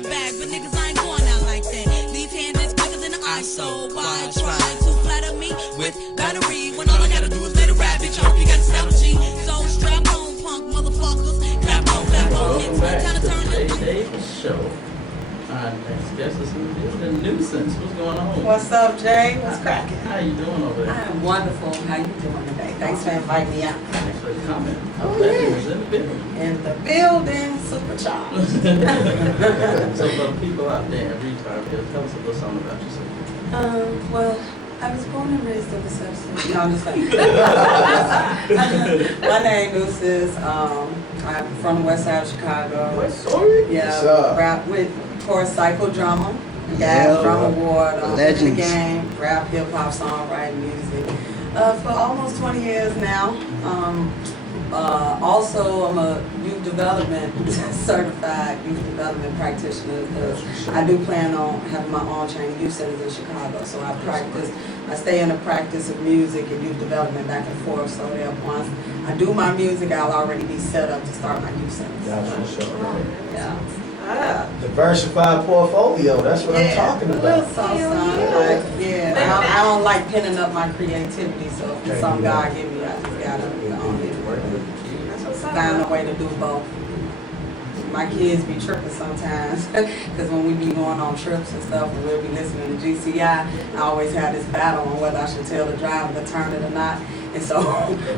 the bag, but niggas I ain't going out like that. Leave handed quicker than the eye, so why try to flatter me with battery when all I gotta do is let a rap, bitch. I hope you got a saddle G. So strap on, punk motherfuckers. Clap on, Welcome back time to to turn the the Davis Show. Our next guest is the Newsense. What's going on? What's up, Jay? What's cracking? How you doing over there? I am wonderful. How you doing today? Thanks for inviting me out. Thanks for coming. Oh, Legend yeah. is in the building. In the building, supercharged. So for the people out there in Retardville, tell us a little something about yourself. Well, I was born and raised in the substance. No, I'm just saying. My name is Newsense. I'm from the west side of Chicago. Yeah, rap with, of course, PsychoDrama. Yeah, Drama Award, in the game, rap, hip hop, songwriting, music. For almost 20 years now. Also, I'm a youth development certified youth development practitioner because I do plan on having my own training youth centers in Chicago. So I stay in the practice of music and youth development back and forth. So that once I do my music, I'll already be set up to start my youth centers. That's for sure. Yeah. Diversified portfolio, that's what I'm talking about. I don't like pinning up my creativity, so if it's something God give me, I just gotta find a way to do both. My kids be tripping sometimes, because when we be going on trips and stuff, and we'll be listening to GCI, I always have this battle on whether I should tell the driver to turn it or not. And so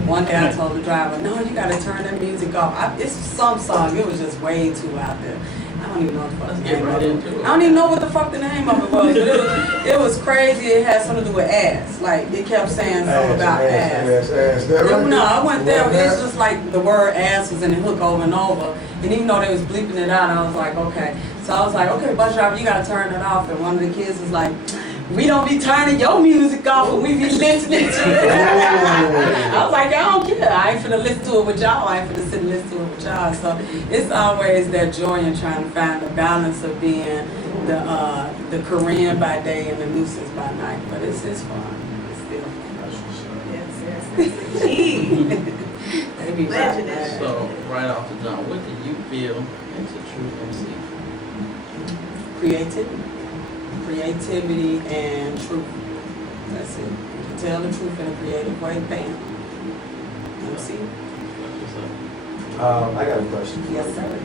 one day I told the driver, no, you gotta turn that music off. It's some song, it was just way too out there. I don't even know what the fuck the name of it. I don't even know what the fuck the name of it was. But it was crazy. It had something to do with ass. Like, it kept saying something about ass. No, I went there. It's just like the word ass was in the hook over and over. And even though they was bleeping it out, I was like, okay. So I was like, okay, bus driver, you gotta turn it off. And one of the kids was like, we don't be turning your music off when we be listening to it. I was like, I don't care. I ain't finna listen to it with y'all. I ain't finna sit and listen to it with y'all. So it's always that joy in trying to find the balance of being the Korean by day and the Newsense by night. But it's fun. It's still fun. They be right. So right off the jump, what do you feel makes a true MC? Creativity and truth. That's it. You can tell the truth in a creative way, bam. MC. I got a question. Yes, sir.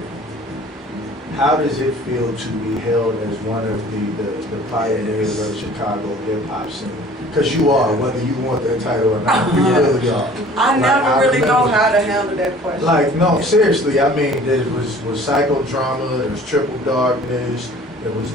How does it feel to be held as one of the pioneers of Chicago hip hop scene? Because you are, whether you want that title or not, you really are. I never really know how to handle that question. Like, no, seriously, I mean, there was PsychoDrama, there was Triple Darkness, it was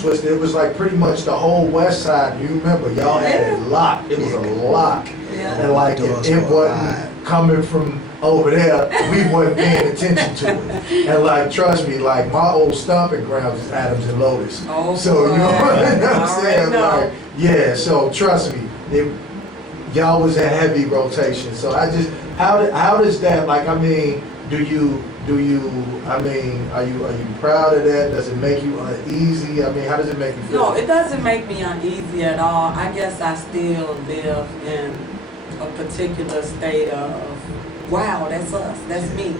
Twisted. It was like pretty much the whole West Side. You remember, y'all had it locked. It was a lock. Yeah. And like, if it wasn't coming from over there, we wasn't paying attention to it. And like, trust me, like my old stomping grounds is Adams and Lotus. Oh, so you know what I'm saying? Like, yeah. So trust me, y'all was a heavy rotation. So I just, how does that? Like, I mean, do you? I mean, are you proud of that? Does it make you uneasy? I mean, how does it make you feel? No, it doesn't make me uneasy at all. I guess I still live in a particular state of, wow, that's us, that's me.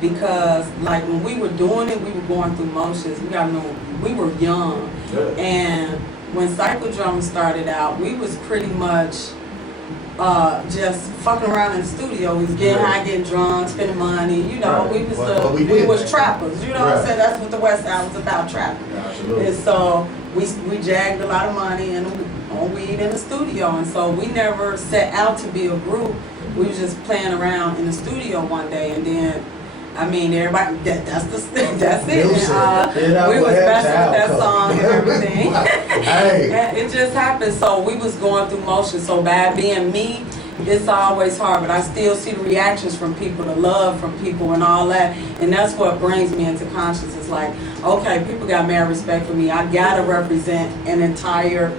Because like when we were doing it, we were going through motions. We gotta know, we were young. Yeah. And when PsychoDrama started out, we was pretty much just fucking around in the studio. We was getting high, getting drunk, spending money. You know, right. we was trappers. You know what I'm saying? That's what the West Side was about, trapping. Absolutely. And so we jagged a lot of money and on weed in the studio. And so we never set out to be a group. We was just playing around in the studio one day, and then I mean, everybody, that's it. We was messing with that song and everything. And it just happened. So we was going through motions. So by being me, it's always hard, but I still see the reactions from people, the love from people and all that. And that's what brings me into consciousness. Like, okay, people got mad respect for me. I gotta represent an entire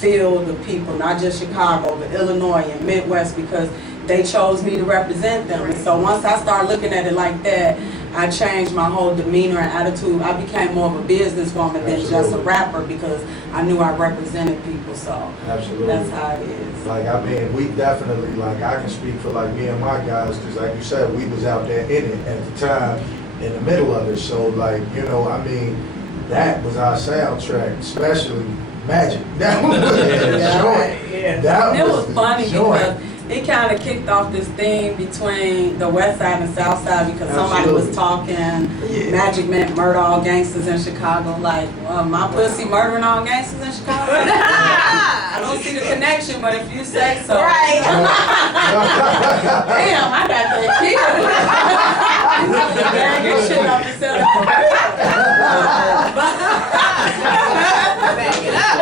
field of people, not just Chicago, but Illinois and Midwest, because they chose me to represent them. And so once I started looking at it like that, I changed my whole demeanor and attitude. I became more of a businesswoman than just a rapper, because I knew I represented people. So absolutely, that's how it is. Like, I mean, we definitely, like, I can speak for like me and my guys, because like you said, we was out there in it at the time, in the middle of it. So like, you know, I mean, that was our soundtrack, especially Magic. That was the joint. Yeah. That And it was the funny joint. because it kind of kicked off this thing between the West Side and South Side because somebody Absolutely. was talking Yeah. Magic meant murder all gangsters in Chicago. Like, my pussy murdering all gangsters in Chicago? I don't see the connection, but if you say so. Right. Damn, I got that shit. Bag your shit off the cell. Back it up.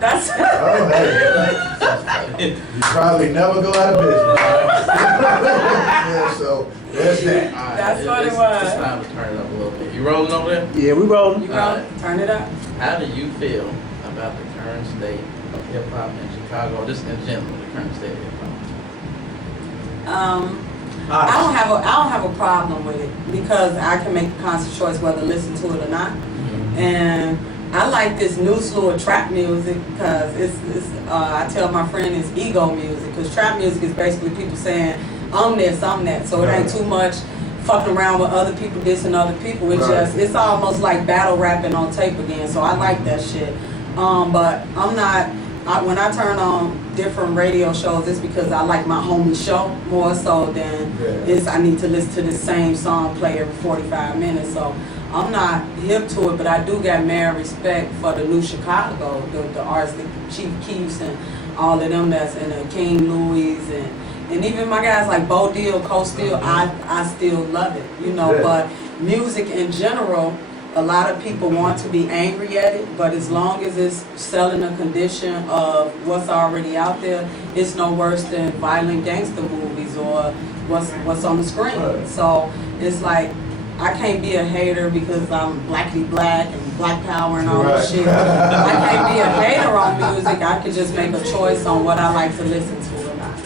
That's Oh, hey. You probably never go out of business. Yeah, so there's that. All right, That's what it it's was. time to turn it up a little bit. You rolling over there? Yeah, we rolling. You go, turn it up. How do you feel about the current state of hip hop in Chicago, or just in general, the current state of hip hop? I don't have a problem with it because I can make a conscious choice whether to listen to it or not. And I like this new slew of trap music because it's I tell my friend it's ego music because trap music is basically people saying I'm this, I'm that. So it ain't too much fucking around with other people dissing other people. It's Right. just it's almost like battle rapping on tape again. So I like that shit. But I'm not. When I turn on different radio shows, it's because I like my homie show more so than I need to listen to the same song play every 45 minutes. So I'm not hip to it, but I do got mad respect for the new Chicago, the artists, the Chief Keefs and all of them that's in the King Louis and even my guys like Bo Deal, Cole Steele, I still love it, you know, Yeah. but music in general, a lot of people want to be angry at it, but as long as it's selling a condition of what's already out there, it's no worse than violent gangster movies or what's on the screen. Right. So it's like I can't be a hater because I'm blackly black and black power and all that Right. shit. I can't be a hater on music. I can just make a choice on what I like to listen to or not.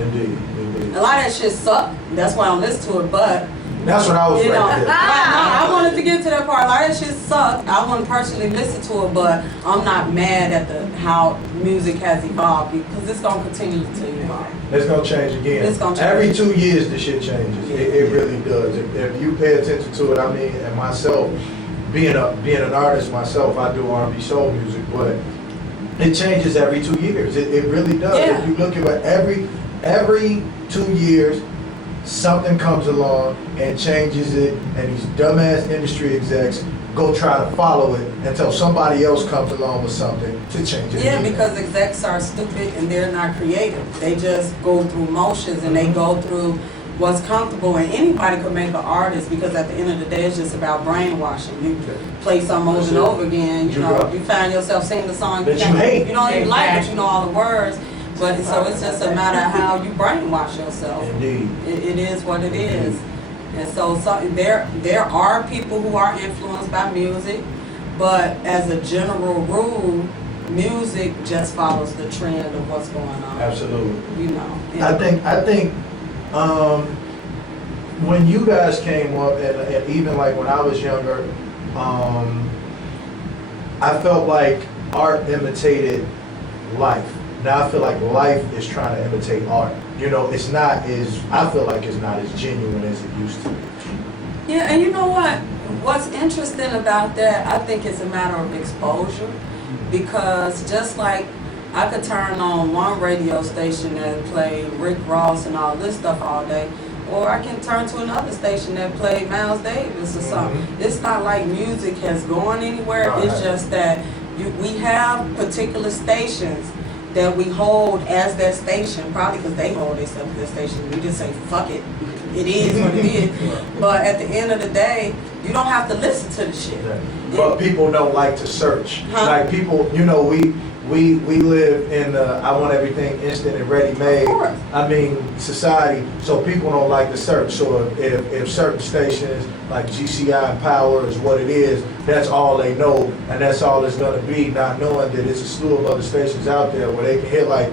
Indeed, indeed. A lot of that shit suck. That's why I don't listen to it, but That's what I was you know, right there. I wanted to get to that part. A lot of that shit sucked. I wouldn't personally listen to it, but I'm not mad at how music has evolved because it's gonna continue to evolve. It's gonna change again. It's gonna change. Every 2 years, the shit changes. It really does. If you pay attention to it, I mean, and myself, being an artist myself, I do R&B soul music, but it changes every 2 years. It really does. Yeah. If you look at it, every 2 years, something comes along and changes it, and these dumbass industry execs go try to follow it until somebody else comes along with something to change it. Yeah, again. because execs are stupid and they're not creative. They just go through motions and they go through what's comfortable. And anybody could make an artist because at the end of the day, it's just about brainwashing. You play something over and over again. You know, you find yourself singing the song That you hate. You don't even like it. You know all the words. But so it's just a matter of how you brainwash yourself. Indeed. It is what it is. And so there are people who are influenced by music, but as a general rule, music just follows the trend of what's going on. Absolutely. You know. I think when you guys came up, and even like when I was younger, I felt like art imitated life. Now I feel like life is trying to imitate art. You know, I feel like it's not as genuine as it used to be. Yeah, and you know what? What's interesting about that, I think it's a matter of exposure. Because just like I could turn on one radio station and play Rick Ross and all this stuff all day, or I can turn to another station that play Miles Davis or something. It's not like music has gone anywhere. No, It's just that we have particular stations that we hold as that station, probably because they hold themselves as that station. We just say, fuck it. It is what it is. But at the end of the day, you don't have to listen to the shit. But people don't like to search. Huh? Like people, you know, we live in the I want everything instant and ready made. Of course. I mean, society. So people don't like to search. So if certain stations like GCI and Power is what it is, that's all they know, and that's all it's gonna be. Not knowing that it's a slew of other stations out there where they can hit like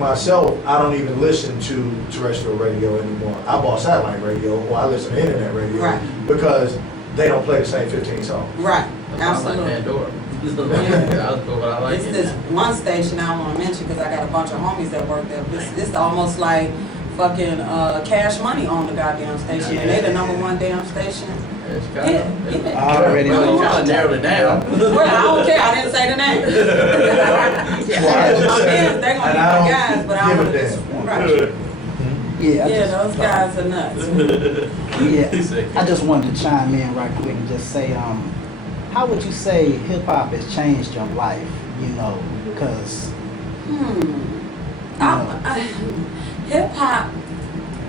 myself. I don't even listen to terrestrial radio anymore. I bought satellite radio, or I listen to internet radio, Right. because they don't play the same 15 songs. Right, That sounds like absolutely. Pandora. I'll go what I like. It's it. this one station I don't want to mention because I got a bunch of homies that work there. It's almost like fucking Cash Money on the goddamn station. And they the #1 damn station. Yeah. I already Well, know. you kind of narrowed it down. Well, I don't care. I didn't say the name. Well, I just My said, kids, they gonna and be I my don't guys, but I give don't. a damn. Right. Yeah, Yeah, those guys are nuts. I just wanted to chime in right quick and just say, how would you say hip hop has changed your life? You know, because Hip hop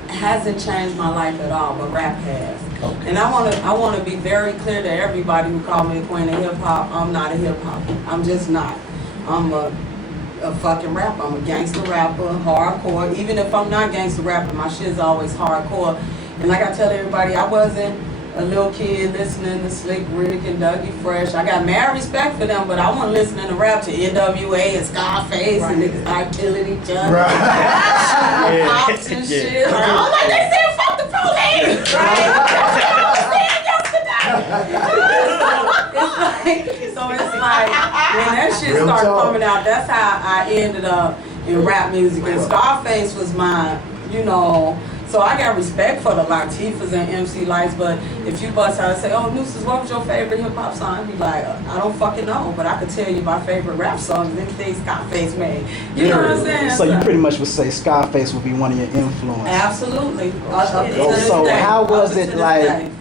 hasn't changed my life at all, but rap has. Okay. And I wanna be very clear to everybody who call me a queen of hip hop. I'm not a hip hop. I'm just not. I'm a fucking rapper. I'm a gangster rapper, hardcore. Even if I'm not gangster rapper, my shit's always hardcore. And like I tell everybody, I wasn't a little kid listening to Slick Rick and Dougie Fresh. I got mad respect for them, but I wasn't listening to rap to NWA and Scarface and niggas like killing each other. Right. Pops and shit. I'm like, they said fuck the police, So it's like, when that shit Real started talk. coming out, that's how I ended up in rap music. And Scarface was my, you know, so I got respect for the Latifahs and MC Lights, but if you bust out and say, oh, Newsense, what was your favorite hip hop song? I'd be like, I don't fucking know, but I could tell you my favorite rap songs, anything Scarface made. You know what I'm saying? So you pretty much would say Scarface would be one of your influences. Absolutely. Up to this So day. how was Up to it this like day.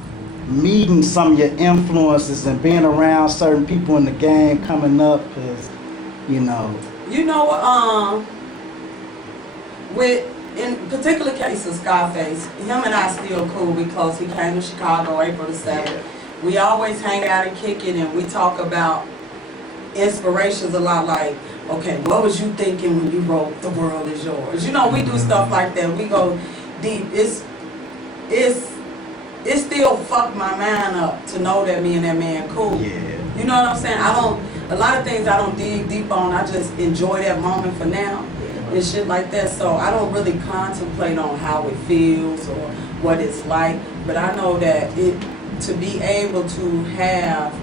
meeting some of your influences and being around certain people in the game coming up? Cause, you know. You know, with in particular case of Scarface, him and I still cool. We close. He came to Chicago April the 7th. We always hang out and kick it, and we talk about inspirations a lot. Like, okay, what was you thinking when you wrote "The World Is Yours"? You know, we do stuff like that. We go deep. It still fucked my mind up to know that me and that man cool. Yeah. You know what I'm saying? A lot of things I don't dig deep on. I just enjoy that moment for now and shit like that. So I don't really contemplate on how it feels or what it's like. But I know that to be able to have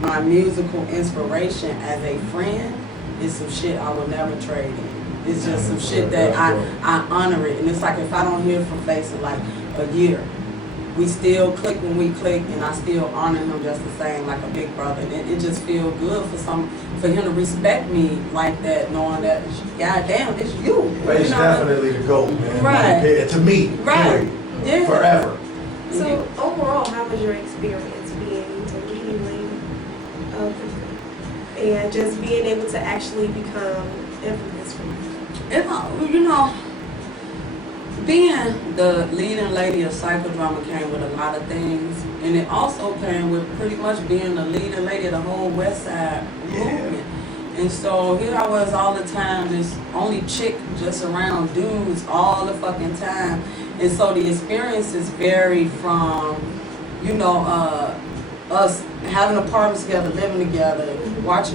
my musical inspiration as a friend is some shit I will never trade in. It's just some shit that I honor it. And it's like if I don't hear from Face in like a year, we still click when we click, and I still honor him just the same, like a big brother. And it just feels good for him to respect me like that, knowing that, goddamn, it's you. It's You know? definitely the GOAT, man. Right. Yeah, to me, Right. period. Yeah. Forever. So overall, how was your experience being the leading lady of the group and just being able to actually become infamous for you? You know, being the leading lady of PsychoDrama came with a lot of things, and it also came with pretty much being the leading lady of the whole West Side movement. And so here I was all the time, this only chick just around dudes all the fucking time. And so the experiences vary from, you know, us having apartments together, living together,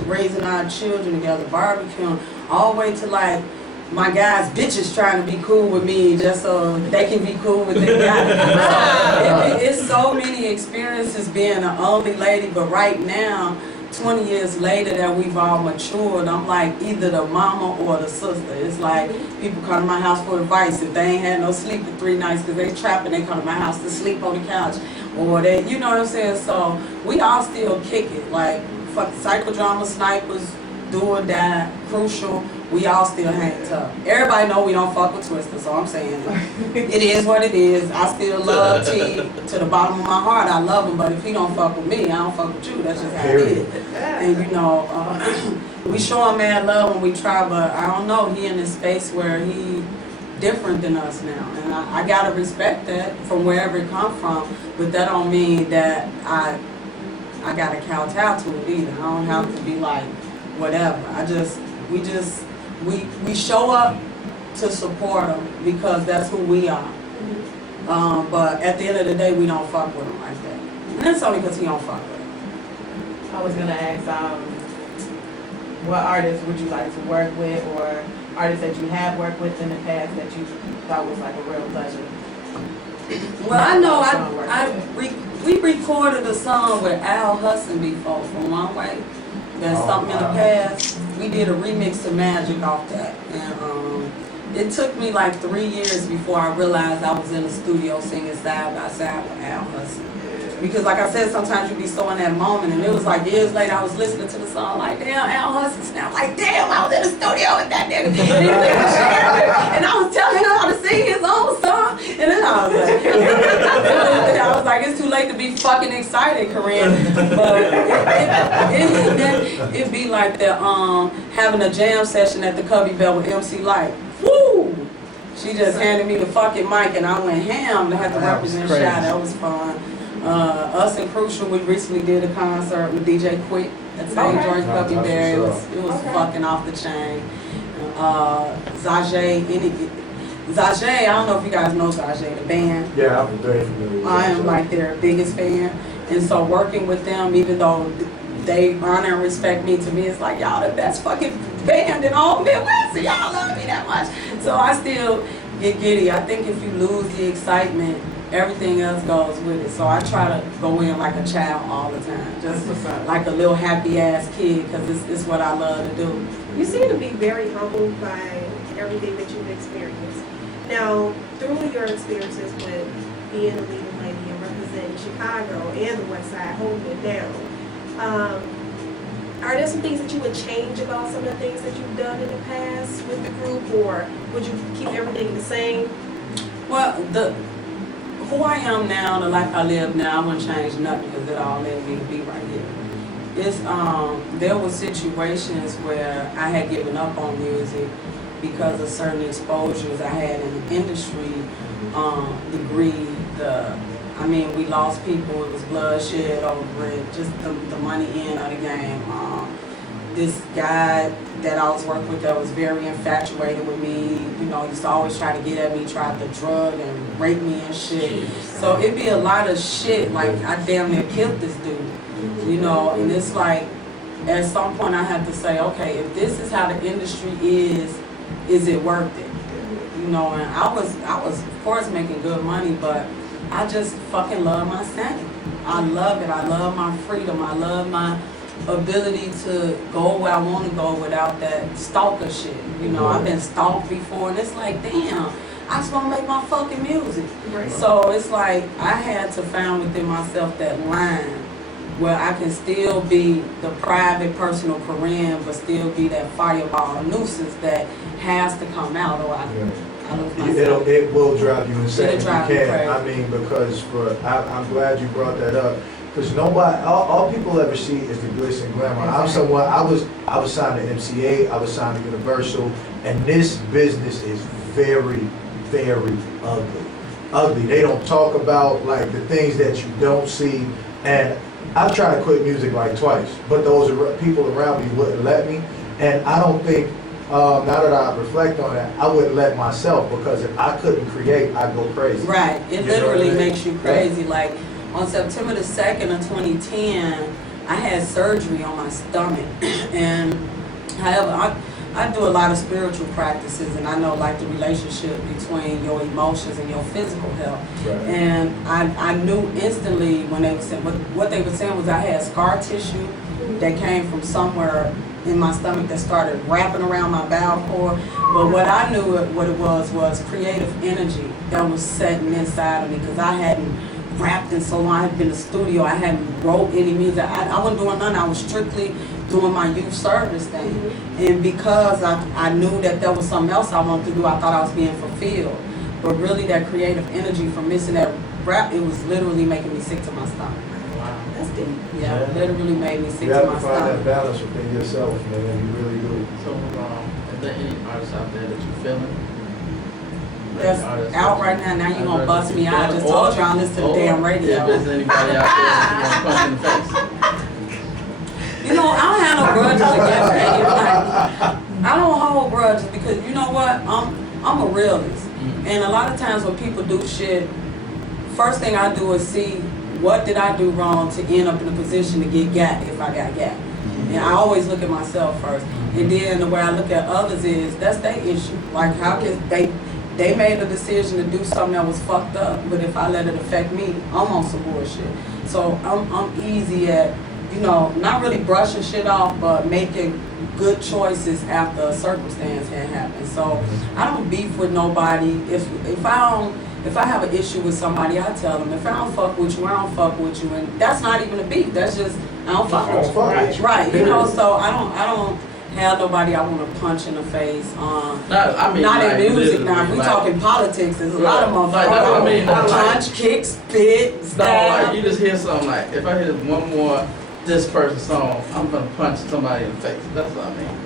raising our children together, barbecuing, all the way to like my guys, bitches trying to be cool with me just so they can be cool with their guys. It's so many experiences being an only lady, but right now, 20 years later that we've all matured, I'm like either the mama or the sister. It's like people come to my house for advice if they ain't had no sleep for 3 nights because they trapping, they come to my house to sleep on the couch. Or they, you know what I'm saying? So we all still kick it. Like fuck PsychoDrama, Snipers, Do or Die, Crucial, we all still hang tough. Everybody know we don't fuck with Twister, so I'm saying it is what it is. I still love T to the bottom of my heart. I love him, but if he don't fuck with me, I don't fuck with you. That's just how it is. And you know, we show him mad love when we try, but I don't know. He in this space where he different than us now, and I gotta respect that from wherever it come from. But that don't mean that I gotta kowtow to it either. I don't have to be like whatever. We show up to support them because that's who we are. But at the end of the day, we don't fuck with him like that. And that's only because he don't fuck with him. I was gonna ask, what artists would you like to work with, or artists that you have worked with in the past that you thought was like a real pleasure? Well, I know we recorded a song with Al Hudson before from One Way. There's something in the past. We did a remix of Magic off that, and it took me like 3 years before I realized I was in the studio singing side by side with Al Hustle. Because like I said, sometimes you be so in that moment, and it was like years later I was listening to the song like, damn, Al Hustle. And I'm like, damn, I was in the studio with that nigga. And I was telling him how to sing his own song. And then I was like, it's too late to be fucking excited, Corinne. But it'd be like the having a jam session at the Cubby Bell with MC Light. Woo! She just handed me the fucking mic and I went ham to have to represent Shy. That was fun. Us and Crucial, we recently did a concert with DJ Quick at St. George Cubby Bell. It was fucking off the chain. Zajay, I don't know if you guys know Zajay, the band. Yeah, I'm very familiar with I am like their biggest fan. And so working with them, even though they honor and respect me, to me it's like, y'all the best fucking band in all Midwest, and y'all love me that much. So I still get giddy. I think if you lose the excitement, everything else goes with it. So I try to go in like a child all the time, just like a little happy ass kid, because it's what I love to do. You seem to be very humbled by everything that you've experienced. Now, through your experiences with being a leading lady and representing Chicago and the West Side, holding it down, are there some things that you would change about some of the things that you've done in the past with the group, or would you keep everything the same? Well, who I am now, the life I live now, I wouldn't change nothing because it all led me to be right here. It's there were situations where I had given up on music because of certain exposures I had in the industry, the greed, we lost people, it was bloodshed over it, just the money in of the game. This guy that I was working with that was very infatuated with me, used to always try to get at me, tried to drug and rape me and shit. So it'd be a lot of shit, like I damn near killed this dude, and it's like, at some point I had to say, okay, if this is how the industry is it worth it? And I was of course making good money, but I just fucking love my sanity. I love it. I love my freedom. I love my ability to go where I want to go without that stalker shit. I've been stalked before, and it's like, damn, I just want to make my fucking music. Right. So it's like I had to find within myself that line where I can still be the private, personal Corinne, but still be that fireball nuisance that has to come out, or I lose myself. It will drive you insane. It'll drive you crazy. Because I'm glad you brought that up. Because all people ever see is the glitz and glamour. I'm someone, I was signed to MCA, I was signed to Universal, and this business is very, very ugly. Ugly. They don't talk about like the things that you don't see. And I've tried to quit music like twice, but those people around me wouldn't let me. And I don't think, now that I reflect on that, I wouldn't let myself, because if I couldn't create, I'd go crazy. Right. It literally makes you crazy. Like on September the 2nd of 2010, I had surgery on my stomach. And however, I do a lot of spiritual practices, and I know like the relationship between your emotions and your physical health. Right. And I knew instantly when they were saying, what they were saying was I had scar tissue that came from somewhere in my stomach that started wrapping around my bowel cord. But what I knew what it was creative energy that was setting inside of me, because I hadn't rapped in so long. I had been in the studio, I hadn't wrote any music. I wasn't doing nothing. I was strictly doing my youth service thing. And because I knew that there was something else I wanted to do, I thought I was being fulfilled. But really that creative energy from missing that rap, it was literally making me sick to my stomach. Wow. That's deep. Yeah, it literally made me sick You to have my to find that stomach. balance within yourself, man. You really do. So, is there any artists out there that you feeling? That's out right now. Now you gonna bust me out. I just told you I listen to the damn radio. If there's anybody out there that you want to punch in the face. I don't have no grudges against anybody. I don't hold grudges because you know what? I'm a realist. And a lot of times when people do shit, first thing I do is see what did I do wrong to end up in a position to get got if I got got. And I always look at myself first. And then the way I look at others is that's their issue. Like how can they made a decision to do something that was fucked up, but if I let it affect me, I'm on some bullshit. So I'm easy at, not really brushing shit off, but making good choices after a circumstance had happened. So I don't beef with nobody. If I have an issue with somebody, I tell them. If I don't fuck with you, I don't fuck with you, and that's not even a beef. That's just I don't fuck with you. Right. You know. So I don't have nobody I want to punch in the face. I mean, not like, in music now. We like, talking politics. There's a lot of motherfuckers. Like, that's what I mean, like, punch, kick, spit, No, stab. like you just hear something like, if I hear one more this person's song, I'm gonna punch somebody in the face. That's what I mean.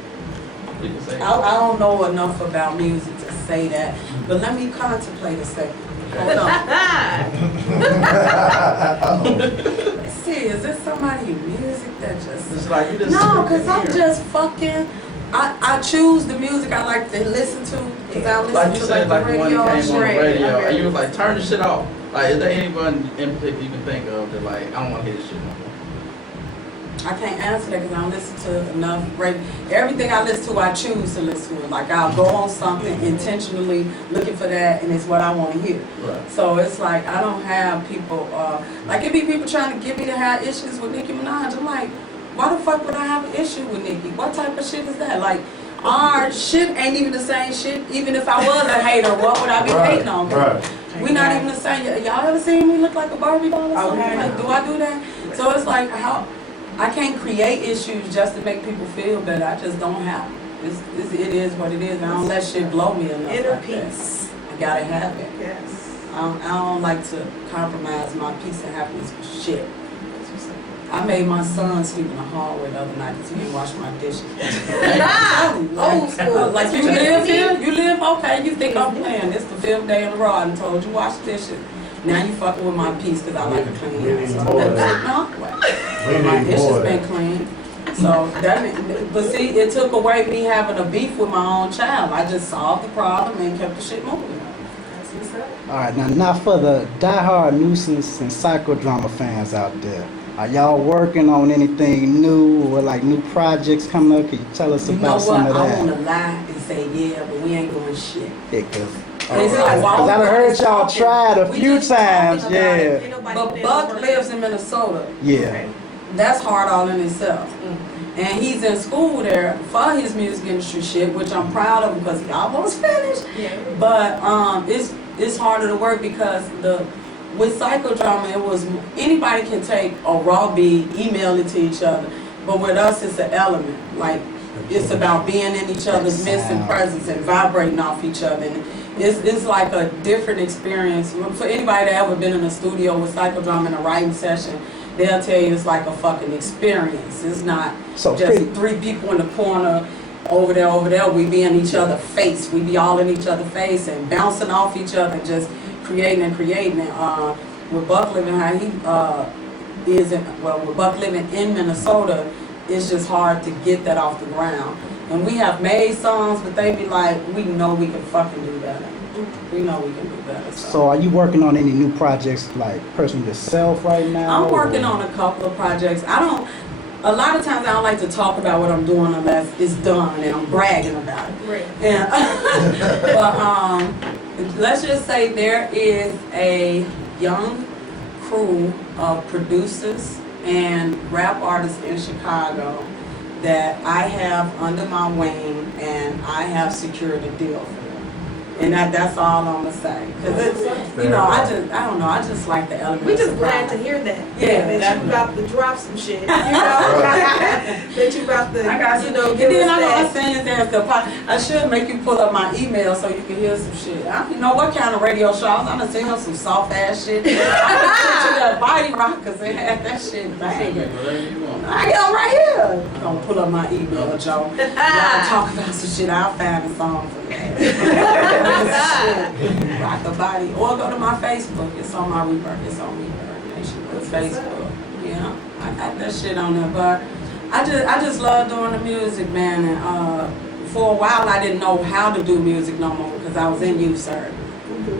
You can say I don't know enough about music to say that, but let me contemplate a second. Hold on. See, is there somebody in music that just... It's like you just No, because I'm just fucking... I choose the music I like to listen to, because I listen like you to said, like like the when you radio. came on the radio, and you was Right. like, turn the shit off. Like, is there anyone in particular you can think of that like, I don't want to hear this shit no more? I can't answer that because I don't listen to enough radio. Everything I listen to, I choose to listen to. Like I'll go on something intentionally looking for that, and it's what I want to hear. Right. So it's like I don't have people. Like it be people trying to get me to have issues with Nicki Minaj. I'm like, why the fuck would I have an issue with Nicki? What type of shit is that? Like our shit ain't even the same shit. Even if I was a hater, what would I be hating on? Right. We not even the same. Y'all ever seen me look like a Barbie doll or something? Okay. Like, do I do that? So it's like how. I can't create issues just to make people feel better. I just don't have it. It is what it is. I don't let shit blow me enough. Inner like peace. That. I gotta have it. Yes. I don't like to compromise my peace and happiness for shit. I made my son sleep in the hallway the other night because he didn't wash my dishes. Old school. Like you live here? You live? Okay, you think I'm playing. This the 5th day in a row I done told you wash dishes. Now you fucking with my peace because I like a clean We house. need So more of that's- that. no, We my need dishes more of been that. clean. So that, but see, it took away me having a beef with my own child. I just solved the problem and kept the shit moving. That's what's up. All right, now for the diehard Newsense and PsychoDrama fans out there, are y'all working on anything new or like new projects coming up? Can you tell us You know about what? some of I that? want to lie and say yeah, but we ain't doing shit. Yeah, 'cause It's like, why I we heard just y'all talking? tried a We few just talking times, about yeah. it. Ain't nobody But there Buck working. lives in Minnesota. Yeah. That's hard all in itself. And he's in school there for his music industry shit, which I'm proud of because he almost finished. Yeah. But it's harder to work because with PsychoDrama, it was anybody can take a raw beat, email it to each other. But with us, it's an element. Like it's about being in each other's midst and presence and vibrating off each other. And it's like a different experience. For anybody that ever been in a studio with PsychoDrama in a writing session, they'll tell you it's like a fucking experience. It's not So just pretty- 3 people in the corner over there. We be in each other's face. We be all in each other's face and bouncing off each other, just creating and creating. And with Buck living how he with Buck living in Minnesota, it's just hard to get that off the ground. And we have made songs, but they be like, we know we can fucking do better. We know we can do better. So are you working on any new projects like personally yourself right now? I'm working or- on a couple of projects. A lot of times I don't like to talk about what I'm doing unless it's done and I'm bragging about it. Right. And, but let's just say there is a young crew of producers and rap artists in Chicago that I have under my wing and I have secured a deal for them. And that's all I'm gonna say. Cause it's, you know, I don't know, I just like the element. We of just glad to surprise. hear that. Yeah, That you about to drop some shit. You know? That you about to, I got you know, and give then us I know I that. send it there. I should make you pull up my email so you can hear some shit. You know what kind of radio shows? I'm gonna send you some soft ass shit. I'm gonna send you that body rock because they had that shit banging. Whatever you want. I am right here. I'm gonna pull up my email, Joe. Y'all talk about some shit. I'll find a song for that. Shit. Rock the body. Or go to my Facebook. It's on my Reverb. It's on Reverb Nation. Facebook. Yeah. I got that shit on there. But I just love doing the music, man. And for a while I didn't know how to do music no more because I was in youth service.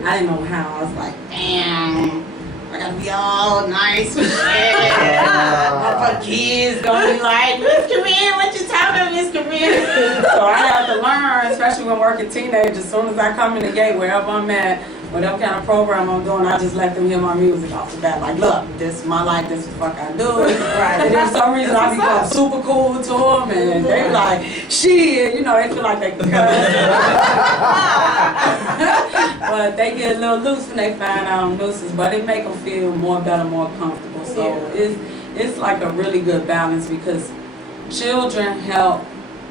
I didn't know how. I was like, damn. I gotta be all nice and shit. My kids gonna be like, Miss Corinne, what you talking about, Miss Corinne? So I have to learn, especially when working teenagers. As soon as I come in the gate, wherever I'm at, whatever kind of program I'm doing, I just let them hear my music off the bat. Like, look, this is my life, this is the fuck I do. Right. And then for some reason I become super cool to them, and they like, shit, you know, they feel like they can cuss. But they get a little loose when they find out I'm Newsense, but it make them feel more better, more comfortable. So it's like a really good balance because children help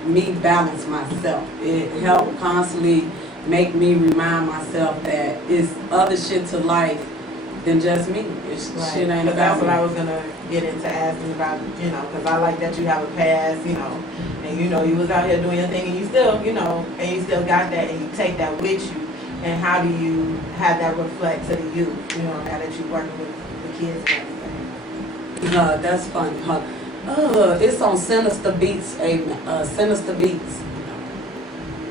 me balance myself. It helped constantly make me remind myself that it's other shit to life than just me. Shit ain't about That's what me. I was gonna get into asking about, you know, because I like that you have a past, you know, and you know you was out here doing your thing, and you still, you know, and you still got that, and you take that with you. And how do you have that reflect to the youth, you know, now that you're working with the kids and everything? That's funny. It's on Sinister Beats, Sinister Beats.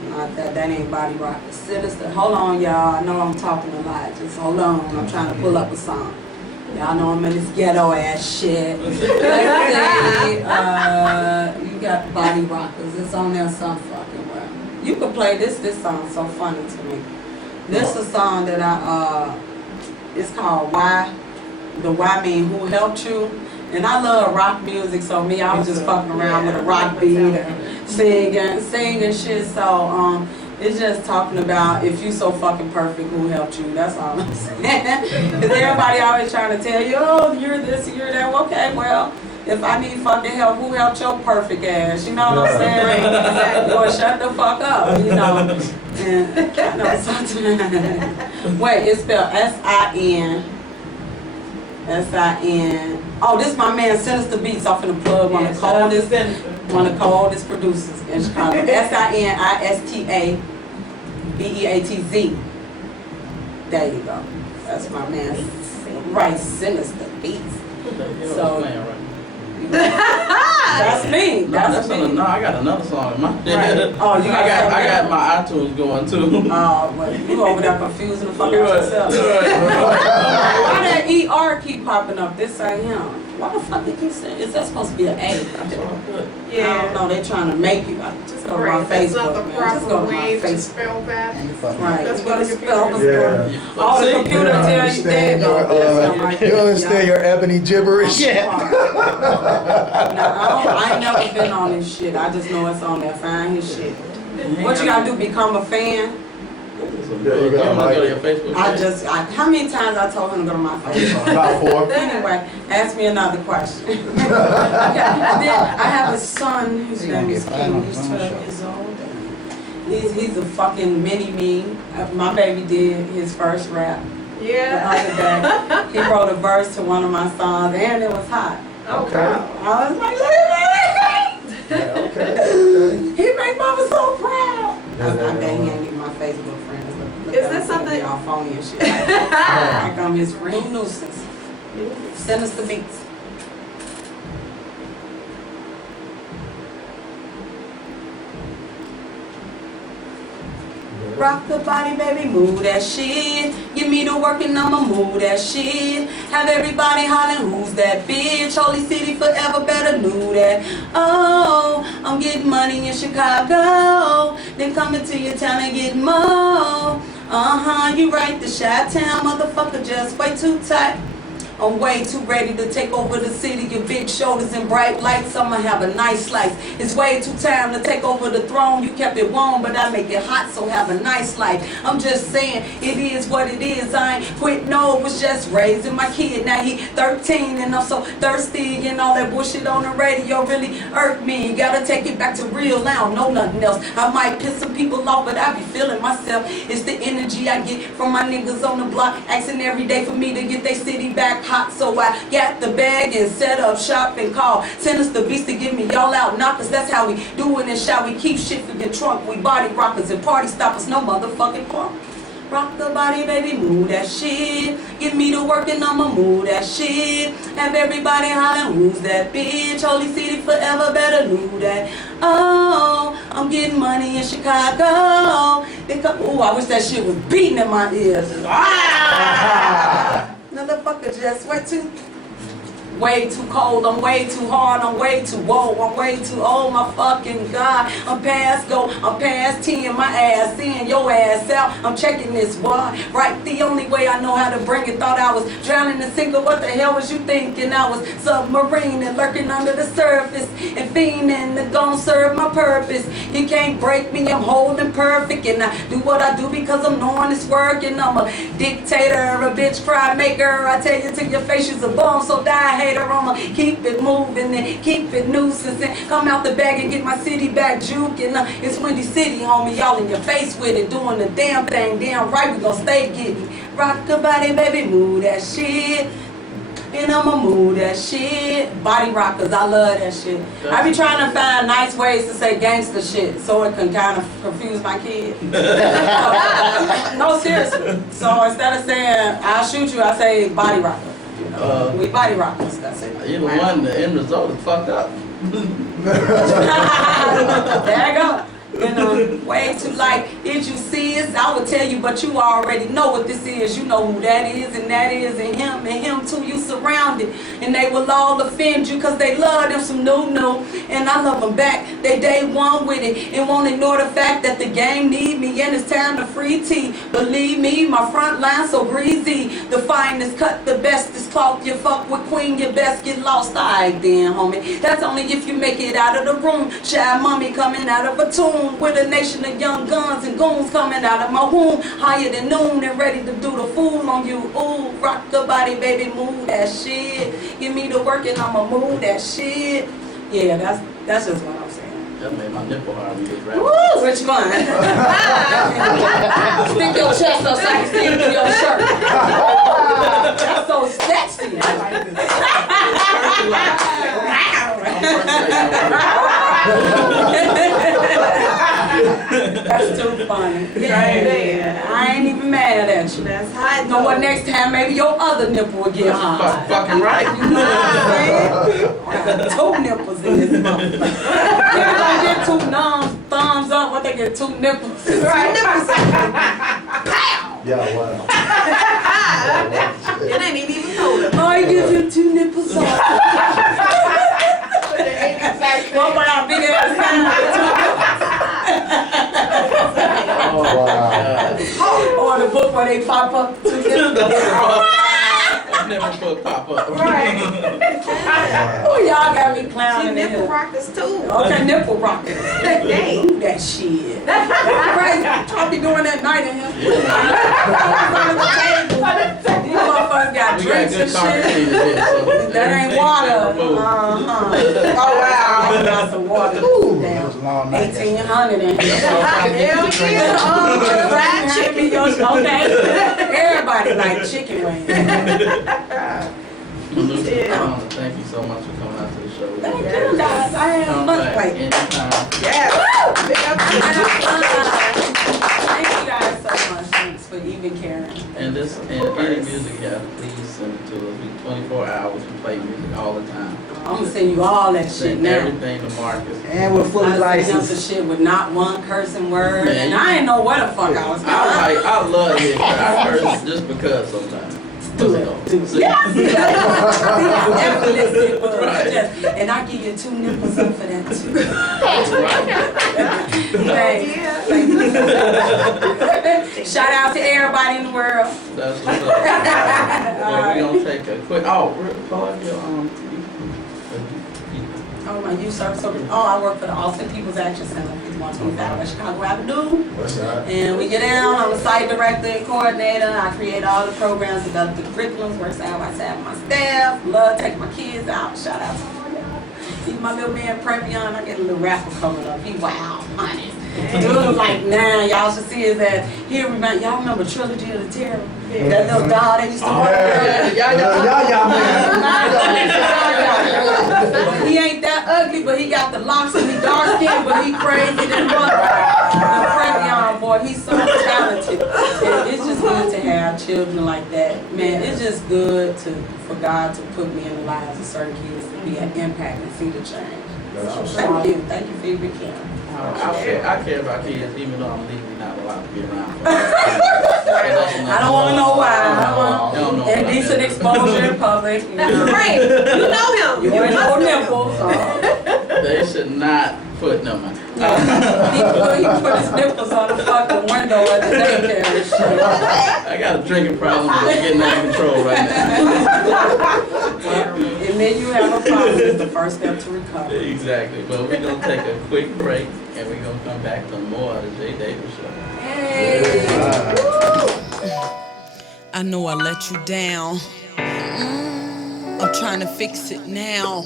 Not that ain't Body Rock. Sinister. Hold on, y'all. I know I'm talking a lot. Just hold on. I'm trying to pull up a song. Y'all know I'm in this ghetto ass shit. Let's say, you got Body Rockers. It's on there some fucking well. You can play this song's so funny to me. This is a song that it's called Why. The Why mean who helped you. And I love rock music, so me, I was just fucking around with a rock beat and singing shit. So it's just talking about if you so fucking perfect, who helped you? That's all I'm saying. Because everybody always trying to tell you, oh, you're this, you're that. Well, okay, well, if I need fucking help, who helped your perfect ass? You know what I'm saying? Or shut the fuck up, you know. And, no, sometimes. Wait, it's spelled S-I-N. Oh, this is my man Sinister Beats off in the plug, one of the coldest producers in Chicago. SINISTABEATZ. There you go. That's my man. Right, Sinister Beats. So that's me. That's me. No, I got another song in my Right. Oh, you I got my iTunes going too. Oh, well, you over there confusing the fuck out yourself. Why that ER keep popping up? This ain't him. Why the fuck they keep saying? Is that supposed to be an A? I don't know. They trying to make you. Just go to my That's not Facebook, the man. Just go proper to my way to Facebook. spell that. Right. That's You what gotta the spell computer- the Oh, the computer tell you there you go. You understand your ebony gibberish? Now, I ain't never been on this shit. I just know it's on there. Find his shit. What you gotta do? Become a fan? There you go, I'm gonna Mike. go to your Facebook page. How many times I told him to go to my Facebook? About 4. Anyway, ask me another question. Okay, and then I have a son whose name is King. He's 12 years old. He's a fucking mini-me. My baby did his first rap the Yeah. other day. He wrote a verse to one of my songs, and it was hot. Okay. I was like, look at that! Okay. He made mama so proud. I bet he ain't even my Facebook friend. Look Is at this him, something- y'all phony and shit. Like I'm his real Newsense. Sinister Beats. Rock the body, baby, move that shit. Give me the work and I'ma move that shit. Have everybody hollering, who's that bitch? Holy City forever, better know that. Oh, I'm getting money in Chicago. Then coming to your town and getting more. You right, the Chi-Town motherfucker just way too tight. I'm way too ready to take over the city. Your big shoulders and bright lights, I'ma have a nice slice. It's way too time to take over the throne. You kept it warm, but I make it hot, so have a nice life. I'm just saying, it is what it is. I ain't quit, no, it was just raising my kid. Now he 13 and I'm so thirsty, and all that bullshit on the radio really irked me. You gotta take it back to real, I don't know nothing else. I might piss some people off, but I be feeling myself. It's the energy I get from my niggas on the block, asking every day for me to get their city back hot. So I got the bag and set up shop and call Sinister Beats to give me y'all out knockers. That's how we do it, and shall we keep shit for your trunk. We body rockers and party stoppers, no motherfucking punk. Rock the body, baby, move that shit. Give me the work and I'ma move that shit. Have everybody hollering, who's that bitch? Holy City forever, better know that. Oh, I'm getting money in Chicago. Ooh, I wish that shit was beating in my ears. Ah! Motherfucker just went to Way too cold, I'm way too hard, I'm way too woe, I'm way too old, my fucking God. I'm past go, I'm past 10, my ass in, your ass out. I'm checking this, boy. Right, the only way I know how to bring it. Thought I was drowning in single, what the hell was you thinking? I was submarine and lurking under the surface and fiending to gon' serve my purpose. You can't break me, I'm holding perfect, and I do what I do because I'm knowing it's working. I'm a dictator, a bitch cry maker. I tell you to your face, you's a bum, so die hater. I'ma keep it moving and keep it nuisance and come out the bag and get my city back juking. It's Windy City, homie, y'all in your face with it, doing the damn thing. Damn right, we gon' stay getting rock a body, baby, move that shit. And I'ma move that shit. Body rockers, I love that shit. I be trying to find nice ways to say gangster shit so it can kind of confuse my kids. No, seriously. So instead of saying I'll shoot you, I say body rocker. You know, we body rockers, that's it. You the one, the end result is fucked up. There you go. You know, way too like, if you see us, I would tell you, but you already know what this is. You know who that is, and him too. You surrounded, and they will all offend you because they love them some new, and I love them back. They day one with it, and won't ignore the fact that the game need me, and it's time to free tea. Believe me, my front line so breezy. The finest cut, the bestest cloth. You fuck with queen, you best get lost. Alright then, homie. That's only if you make it out of the room. Shy mommy coming out of a tomb. With a nation of young guns and goons coming out of my womb, higher than noon and ready to do the fool on you. Ooh, rock the body, baby, move that shit. Give me the work and I'ma move that shit. Yeah, that's just what I'm saying. That made my nipple hard when you was rapping. Woo, which one? Stick your chest up so I can see it through your shirt. That's so sexy. I like That's too funny. Yeah. I ain't even mad at you. That's hot. You know what, next time maybe your other nipple will get hard. Fucking right. You know what I'm saying? I got 2 nipples in this motherfucker. They don't get 2 thumbs up, what they get 2 nipples. Right. Yeah, wow. It ain't even cold. I give you 2 nipples off. What about big ass hand? Oh, Wow. Or the book where they pop up 2 nipples. Never put pop up. Right. Oh, y'all got me She clowning in nipple here. rockers too. Okay, nipple rockers. Dang. Ooh, that shit. Right? I'll be doing that night in here. These motherfuckers got We got drinks good and carpet shit. cleaners here, so. That ain't water. Oh, wow. I got some water. Ooh, It damn. was a long night. 1800 in here. Hell yeah. Fried chicken. Okay. Everybody like chicken wings. Thank you so much for coming out to the show. Thank you guys. I am Come much back like anytime. Yeah. Big up to you. Thank you guys so much. Thanks for even caring. And any music you have, please send it to us. We 24 hours, we play music all the time. I'm gonna send you all that shit Send now. everything to Marcus. And we're fully I sent him licensed. some shit with not one cursing word, Man, and I didn't know what the fuck I was doing. I love it. I curse just because sometimes. Do it. Yes. And I give you 2 nipples up for that too. Hey, shout out to everybody in the world. That's what's up. We're gonna take a quick. Plug your Oh, my youth service. I work for the Austin People's Action Center, 125 West Chicago Avenue. What's that? And we get down, I'm a site director and coordinator. I create all the programs, develop the curriculums, work side by side with my staff. Love taking my kids out. Shout out to all y'all. See my little man Previon, I get a little rapper coming up. He wild, honey. Dude, like 9, y'all should see his ass. Y'all remember Trilogy of the Terror? That little doll they used to work with? Yeah, He ain't that ugly, but he got the locks and he dark skin, but he crazy than fuck. Previon, boy, he's so talented. And it's just good to have children like that. Man, it's just good for God to put me in the lives of certain kids to be an impact and see the change. So, thank you for your big care. I care about kids, even though I'm legally not allowed to be around. I don't want to know why. They don't know And about DC Indecent exposure in public. Right. You know him. You ain't no nipples. They should not put no man. He put his nipples on the fucking window at the daycare and shit. I got a drinking problem that's getting out of control right now. And then you have a problem. It's the first step to recovery. Exactly. But we're going to take a quick break and we're going to come back to more of the Jay Davis Show. I know I let you down. I'm trying to fix it now.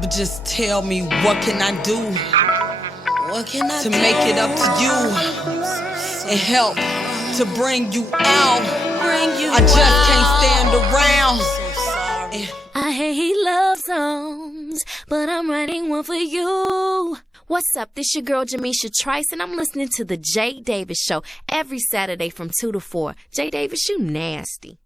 But just tell me, what can I do? What can I to make it up to you and help to bring you out? I just can't stand around. I hate love songs, but I'm writing one for you. What's up? This your girl Jamisha Trice, and I'm listening to the Jay Davis Show every Saturday from 2 to 4. Jay Davis, you nasty.